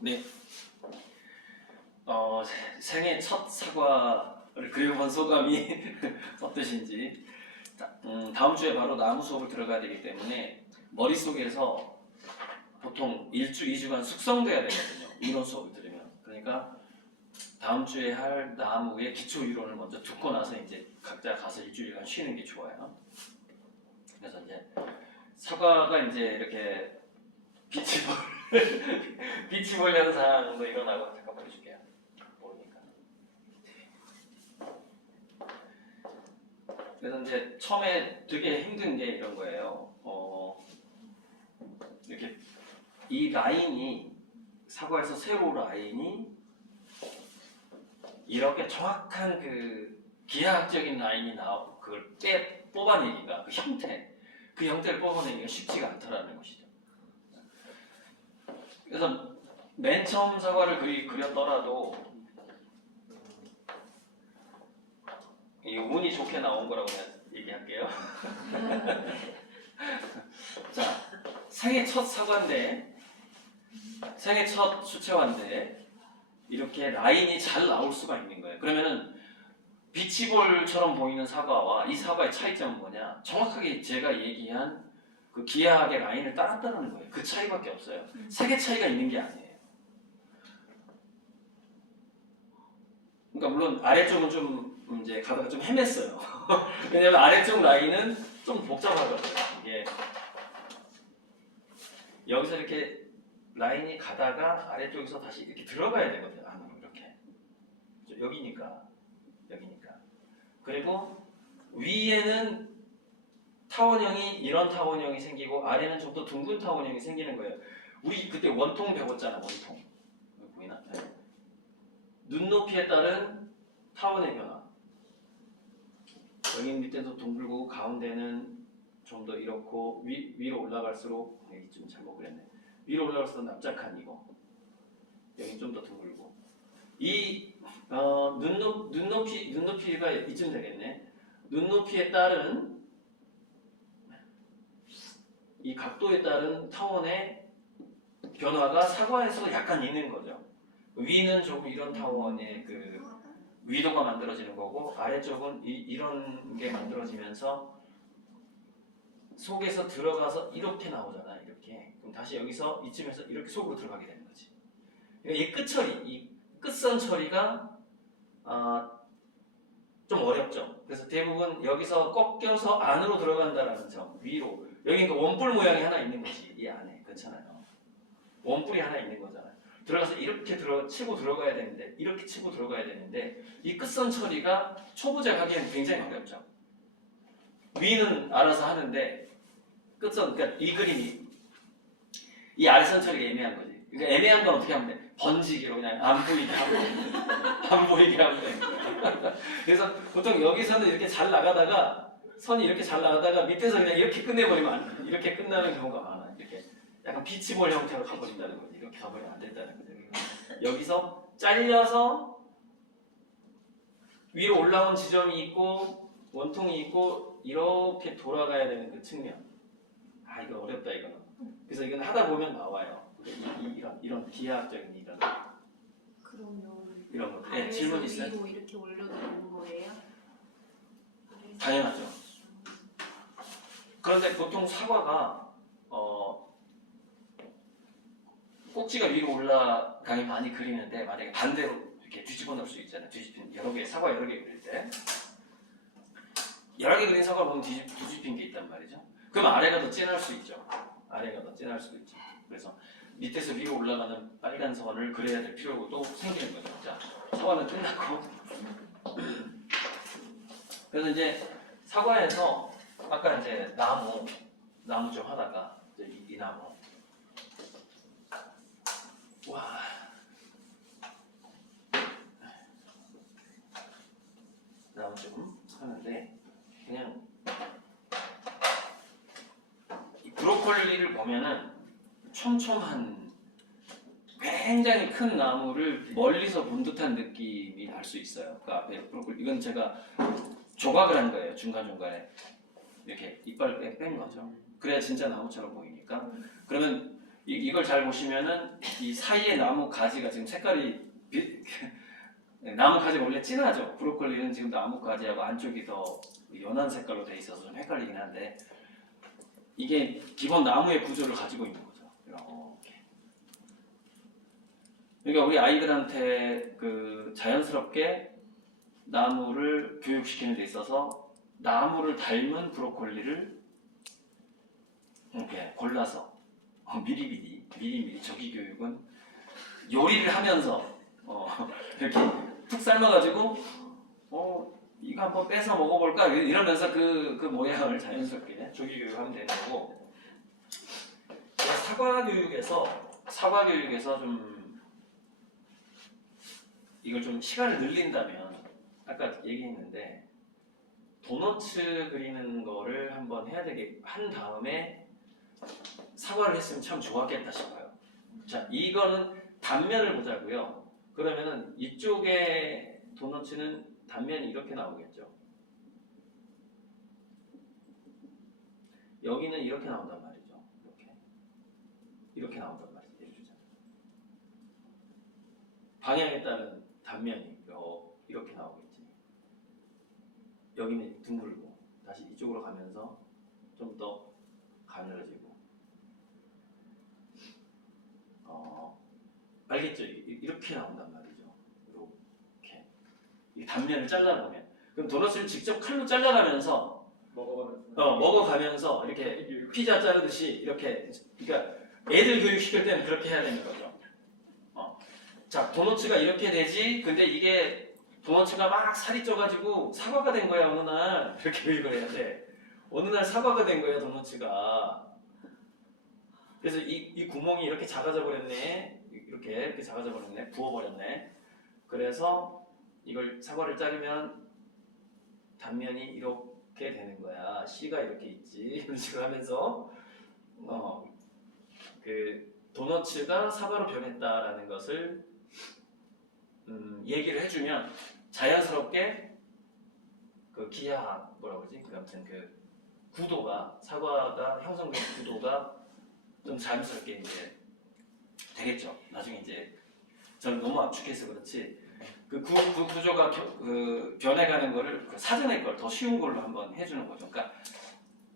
네. 생애 첫 사과를 그려본 소감이 어떠신지. 다음 주에 바로 나무 수업을 들어가야 되기 때문에 머릿속에서 보통 1주, 2주간 숙성돼야 되거든요. 이론 수업을 들으면. 그러니까 다음 주에 할 나무의 기초 이론을 먼저 듣고 나서 이제 각자 가서 일주일간 쉬는 게 좋아요. 그래서 이제 사과가 이제 이렇게 빛이 보일 현상도 일어나고. 잠깐 보여줄게요. 모르니까. 그래서 이제 처음에 되게 힘든 게 이런 거예요. 이렇게 이 라인이 사과에서 세로 라인이 이렇게 정확한 그 기하학적인 라인이 나오고 그걸 뽑아내기가 그 형태를 뽑아내기가 쉽지가 않더라는 것이죠. 그래서 맨 처음 사과를 그렸더라도 이 운이 좋게 나온 거라고 그냥 얘기할게요. 자, 생애 첫 사과인데, 생애 첫 수채화인데 이렇게 라인이 잘 나올 수가 있는 거예요. 그러면은 비치볼처럼 보이는 사과와 이 사과의 차이점은 뭐냐? 정확하게 제가 얘기한 그 기하학의 라인을 따랐다는 거예요. 그 차이밖에 없어요. 색의 차이가 있는 게 아니에요. 그러니까 물론 아래쪽은 좀 이제 가다가 좀 헤맸어요. 왜냐면 아래쪽 라인은 좀 복잡하거든요. 이게 여기서 이렇게 라인이 가다가 아래쪽에서 다시 이렇게 들어가야 되거든요. 안으로 이렇게. 여기니까. 그리고 위에는 타원형이 이런 타원형이 생기고 아래는 좀 더 둥근 타원형이 생기는 거예요. 우리 그때 원통 배웠잖아. 원통. 여기 보이나? 네. 눈높이에 따른 타원의 변화. 여기 밑에도 둥글고 가운데는 좀 더 이렇고 위로 올라갈수록 여기 좀 잘못 그렸네. 위로 올라갈수록 납작한 이거. 여기 좀 더 둥글고. 이 눈높이가 이쯤 되겠네. 눈높이에 따른 이 각도에 따른 타원의 변화가 사과에서 약간 있는 거죠. 위는 조금 이런 타원의 그 위도가 만들어지는 거고 아래쪽은 이런 게 만들어지면서 속에서 들어가서 이렇게 나오잖아. 이렇게. 그럼 다시 여기서 이쯤에서 이렇게 속으로 들어가게 되는 거지. 그러니까 이 끝처리, 이 끝선 처리가 좀 어렵죠. 그래서 대부분 여기서 꺾여서 안으로 들어간다라는 점, 위로. 여기 그러니까 원뿔 모양이 하나 있는 거지. 이 안에. 그렇잖아요. 원뿔이 하나 있는 거잖아요. 들어가서 이렇게 치고 들어가야 되는데, 이렇게 치고 들어가야 되는데, 이 끝선 처리가 초보자가 하기에는 굉장히 어렵죠. 위는 알아서 하는데, 그러니까 이 그림이, 이 아래선 처리가 애매한 거지. 그러니까 애매한 건 어떻게 하면 돼? 번지기로 그냥 안 보이게 하면 돼. 그래서 보통 여기서는 이렇게 잘 나가다가, 선이 이렇게 잘 나가다가 밑에서 그냥 이렇게 끝내버리면 안 돼. 이렇게 끝나는 경우가 많아. 이렇게 약간 비치볼 형태로 가버린다는 거지. 이렇게 가버리면 안 된다는 거지. 여기서 잘려서 위로 올라온 지점이 있고 원통이 있고 이렇게 돌아가야 되는 그 측면. 이거 어렵다 이거는. 그래서 이건 하다 보면 나와요. 이런 기하학적인 그러면 이런 거. 네, 질문 있어요? 위로 이렇게 올려도 되는 거예요? 당연하죠. 그런데 보통 사과가 꼭지가 위로 올라가게 많이 그리는데 만약에 반대로 이렇게 뒤집어 놓을 수 있잖아요. 사과 여러 개 그릴 때 여러 개 그린 사과를 보면 뒤집힌 게 있단 말이죠. 그럼 아래가 더 진할 수 있죠. 아래가 더 진할 수도 있죠. 그래서 밑에서 위로 올라가는 빨간 선을 그려야 될 필요가 또 생기는 거죠. 자, 사과는 끝났고. 그래서 이제 사과에서 아까 이제 나무 좀 하다가 이제 이 나무. 와. 나무 좀 하는데 그냥 이 브로콜리를 보면은 촘촘한 굉장히 큰 나무를 멀리서 본 듯한 느낌이 날 수 있어요. 그 앞에 브로콜리 이건 제가 조각을 한 거예요. 중간중간에 이렇게 이빨을 뺀 거죠. 그래야 진짜 나무처럼 보이니까. 그러면 이걸 잘 보시면은 이 사이에 나무 가지가 지금 색깔이 나무 가지가 원래 진하죠. 브로콜리는 지금 나무 가지하고 안쪽이 더 연한 색깔로 돼 있어서 좀 헷갈리긴 한데 이게 기본 나무의 구조를 가지고 있는 거죠. 이렇게. 그러니까 우리 아이들한테 그 자연스럽게 나무를 교육시키는 데 있어서 나무를 닮은 브로콜리를 이렇게 골라서 미리미리 조기 교육은 요리를 하면서 이렇게 툭 삶아가지고 이거 한번 빼서 먹어볼까 이러면서 그 모양을 자연스럽게 조기 교육하면 되는 거고 사과 교육에서 좀 이걸 좀 시간을 늘린다면 아까 얘기했는데 도너츠 그리는 거를 한번 한 다음에 사과를 했으면 참 좋았겠다 싶어요. 자, 이거는 단면을 보자고요. 그러면은 이쪽에 도너츠는 단면이 이렇게 나오겠죠. 여기는 이렇게 나온단 말이죠. 이렇게 나온단 말이죠. 예를 들자면 방향에 따른 단면이 이렇게 나오겠지. 여기는 둥글고 다시 이쪽으로 가면서 좀 더 가늘어지고 알겠죠? 이렇게 나온단 말이죠. 이렇게 이 단면을 잘라보면 그럼 도넛을 직접 칼로 잘라가면서 먹어가면서 이렇게 피자 자르듯이 이렇게 그러니까 애들 교육시킬 때는 그렇게 해야 되는 거죠. 자, 도넛가 이렇게 되지. 근데 이게 도넛가 막 살이 쪄가지고 사과가 된 거야 어느 날. 이렇게 교육을 해야 돼. 어느 날 사과가 된 거야 도넛가. 그래서 이 구멍이 이렇게 작아져 버렸네. 이렇게 작아져 버렸네. 부어버렸네. 그래서 이걸 사과를 자르면 단면이 이렇게 되는 거야. C가 이렇게 있지. 이런 식으로 하면서 그 도너츠가 사과로 변했다라는 것을 얘기를 해주면 자연스럽게 그 기하학 뭐라고 그러지? 아무튼 그 구도가 사과가 형성된 구도가 좀 자연스럽게 이제 되겠죠. 나중에 이제 저는 너무 압축해서 그렇지 그 구조가 변해가는 거를 그 사전의 걸 더 쉬운 걸로 한번 해주는 거죠. 그러니까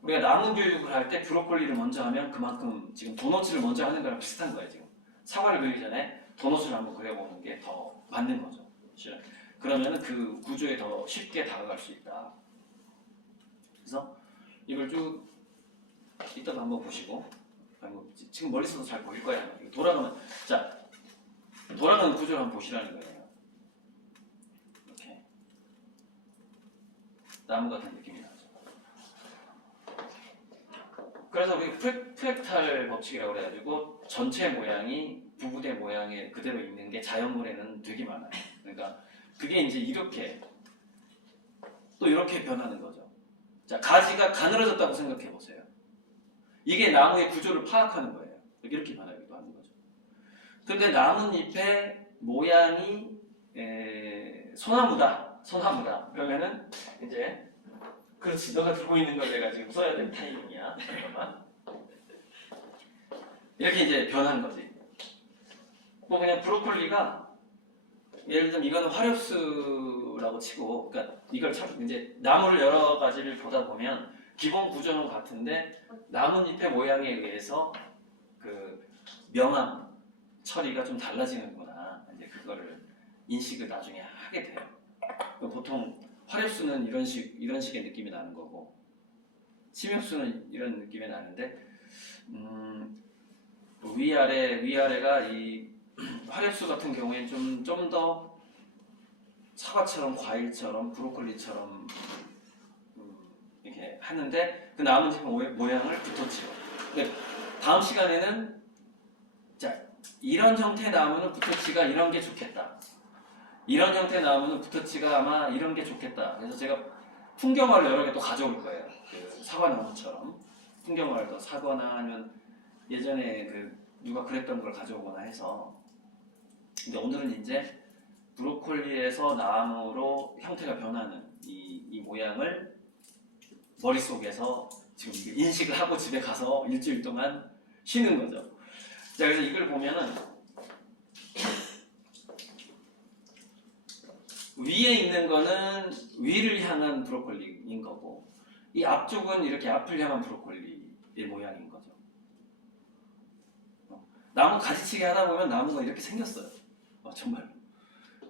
우리가 나무 교육을 할 때 브로콜리를 먼저 하면 그만큼 지금 도너츠를 먼저 하는 거랑 비슷한 거예요. 지금 사과를 그리기 전에 도너츠를 한번 그려보는 게 더 맞는 거죠. 실은. 그러면은 그 구조에 더 쉽게 다가갈 수 있다. 그래서 이걸 쭉 이따가 한번 보시고 지금 머릿속도 잘 보일 거야. 돌아가면 돌아가는 구조를 한번 보시라는 거예요. 이렇게 나무 같은 느낌이 나죠. 그래서 우리 프랙탈 법칙이라고 그래가지고 전체 모양이 부부대 모양에 그대로 있는 게 자연물에는 되게 많아요. 그러니까 그게 이제 이렇게 또 이렇게 변하는 거죠. 자, 가지가 가늘어졌다고 생각해 보세요. 이게 나무의 구조를 파악하는 거예요. 이렇게 변하기도 하는 거죠. 근데 나뭇잎의 모양이 소나무다. 그러면은 이제 그렇지. 너가 들고 있는 걸 내가 지금 써야 될 타이밍이야. 잠깐만. 이렇게 이제 변하는 거지. 뭐 그냥 브로콜리가 예를 들면 이거는 화렵수라고 치고, 그러니까 이걸 참 이제 나무를 여러 가지를 보다 보면 기본 구조는 같은데 나뭇잎의 모양에 의해서 그 명암 처리가 좀 달라지는구나. 이제 그거를 인식을 나중에 하게 돼요. 보통 화렵수는 이런 식의 느낌이 나는 거고, 침엽수는 이런 느낌이 나는데, 위아래가 이 화렵수 같은 경우에는 좀 더 사과처럼, 과일처럼, 브로콜리처럼 이렇게 하는데 그 나머지 모양을 붓터치로. 근데 다음 시간에는 자, 이런 형태의 나무는 붓터치가 이런 게 좋겠다. 이런 형태의 나무는 붓터치가 아마 이런 게 좋겠다. 그래서 제가 풍경화를 여러 개 또 가져올 거예요. 그 사과나무처럼 풍경화를 사거나 아니면 예전에 그 누가 그랬던 걸 가져오거나 해서. 근데 오늘은 이제 브로콜리에서 나무로 형태가 변하는 이 모양을 머릿속에서 지금 인식을 하고 집에 가서 일주일 동안 쉬는 거죠. 자, 그래서 이걸 보면은 위에 있는 거는 위를 향한 브로콜리인 거고, 이 앞쪽은 이렇게 앞을 향한 브로콜리의 모양인 거죠. 나무 가지치기 하다 보면 나무가 이렇게 생겼어요. 정말.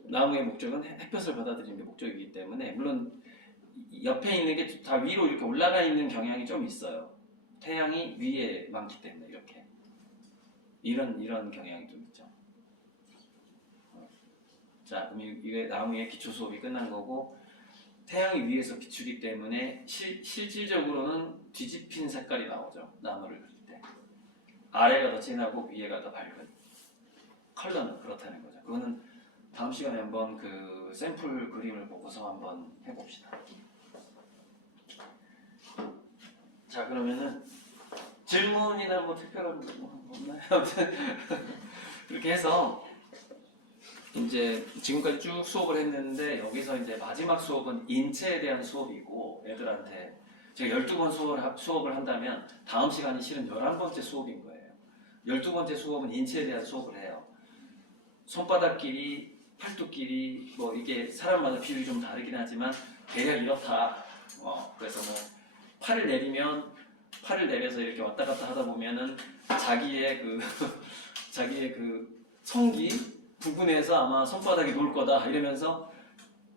나무의 목적은 햇볕을 받아들이는 게 목적이기 때문에, 물론 옆에 있는 게 다 위로 이렇게 올라가 있는 경향이 좀 있어요. 태양이 위에 많기 때문에 이렇게 이런 경향이 좀 있죠. 자, 그럼 이게 나무의 기초 수업이 끝난 거고, 태양이 위에서 비추기 때문에 실질적으로는 뒤집힌 색깔이 나오죠. 나무를 그릴 때 아래가 더 진하고 위에가 더 밝은 컬러는 그렇다는 거죠. 그거는 다음 시간에 한번 그 샘플 그림을 보고서 한번 해봅시다. 자, 그러면은 질문이나 뭐 특별한 뭐 없나요? 아무튼 그렇게 해서 이제 지금까지 쭉 수업을 했는데, 여기서 이제 마지막 수업은 인체에 대한 수업이고, 애들한테 제가 12번 수업을 한다면 다음 시간이 실은 11번째 수업인 거예요. 12번째 수업은 인체에 대한 수업을 해요. 손바닥 길이, 팔뚝 길이, 뭐 이게 사람마다 비율이 좀 다르긴 하지만 대략 이렇다. 그래서 뭐 팔을 내려서 이렇게 왔다 갔다 하다 보면은 자기의 그 성기 부분에서 아마 손바닥이 놓을 거다 이러면서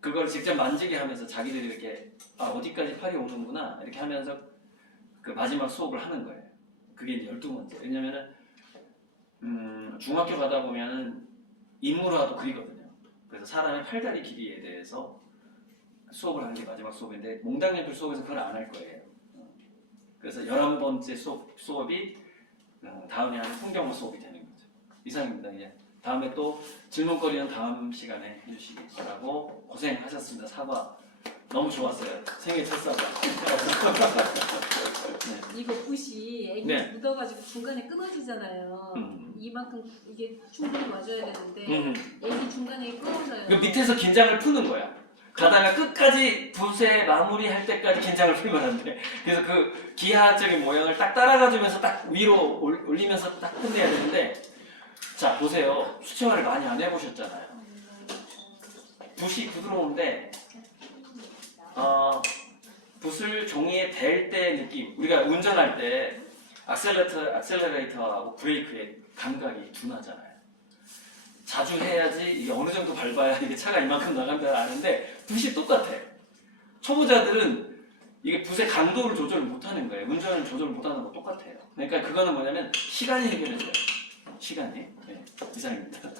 그걸 직접 만지게 하면서 자기들이 이렇게 어디까지 팔이 오는구나 이렇게 하면서 그 마지막 수업을 하는 거예요. 그게 이제 12번째. 왜냐면은 중학교 가다 보면은 인물화도 그리거든요. 그래서 사람의 팔다리 길이에 대해서 수업을 하는 게 마지막 수업인데, 몽당년들 수업에서 그걸 안 할 거예요. 그래서 11번째 수업이 다음에 하는 풍경어 수업이 되는 거죠. 이상입니다. 이제 다음에 또 질문거리는 다음 시간에 해주시기 바라고, 고생하셨습니다. 사과 너무 좋았어요. 생일 첫 사과. 네. 이거 붓이 애기 네. 묻어가지고 중간에 끊어지잖아요. 이만큼 이게 충분히 와줘야 되는데 애기 중간에 끊어져요. 그 밑에서 긴장을 푸는 거야. 가다가 끝까지 붓에 마무리할 때까지 긴장을 풀면 안 돼. 그래서 그 기하학적인 모양을 딱 따라가주면서 딱 위로 올리면서 딱 끝내야 되는데, 자 보세요. 수채화를 많이 안 해보셨잖아요. 붓이 부드러운데 붓을 종이에 댈 때 느낌, 우리가 운전할 때 악셀러레이터하고 브레이크의 감각이 둔하잖아요. 자주 해야지 이게 어느 정도 밟아야 이게 차가 이만큼 나간다 아는데, 붓이 똑같아. 초보자들은 이게 붓의 강도를 조절 못하는 거예요. 운전을 조절 못하는 거 똑같아요. 그러니까 그거는 뭐냐면 시간이 해결해줘요. 시간이. 네, 이상입니다.